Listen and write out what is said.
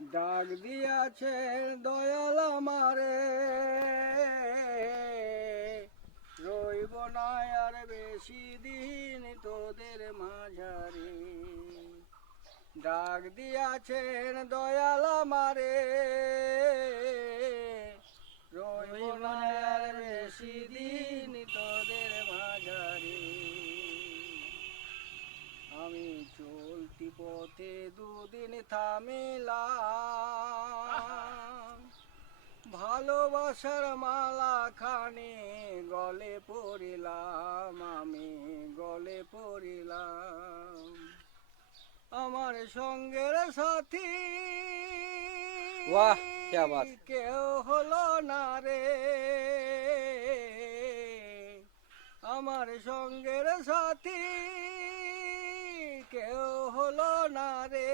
ডাক দিয়াছেন দয়াল আমারে, রইব না আর বেশি দিন তোদের মাঝারে। ডাক দিয়াছেন দয়াল আমারে, রইব না আর বেশি দিন তোদের মাঝারে। আমি চলতি পথে দুদিন থামিলাম, ভালোবাসার মালা খানে গলে পড়িলাম, আমি গলে পড়িলাম। আমার সঙ্গের সাথী वाह क्या बात। কেউ হলো না রে, আমার সঙ্গের সাথী কেউ হলো না রে।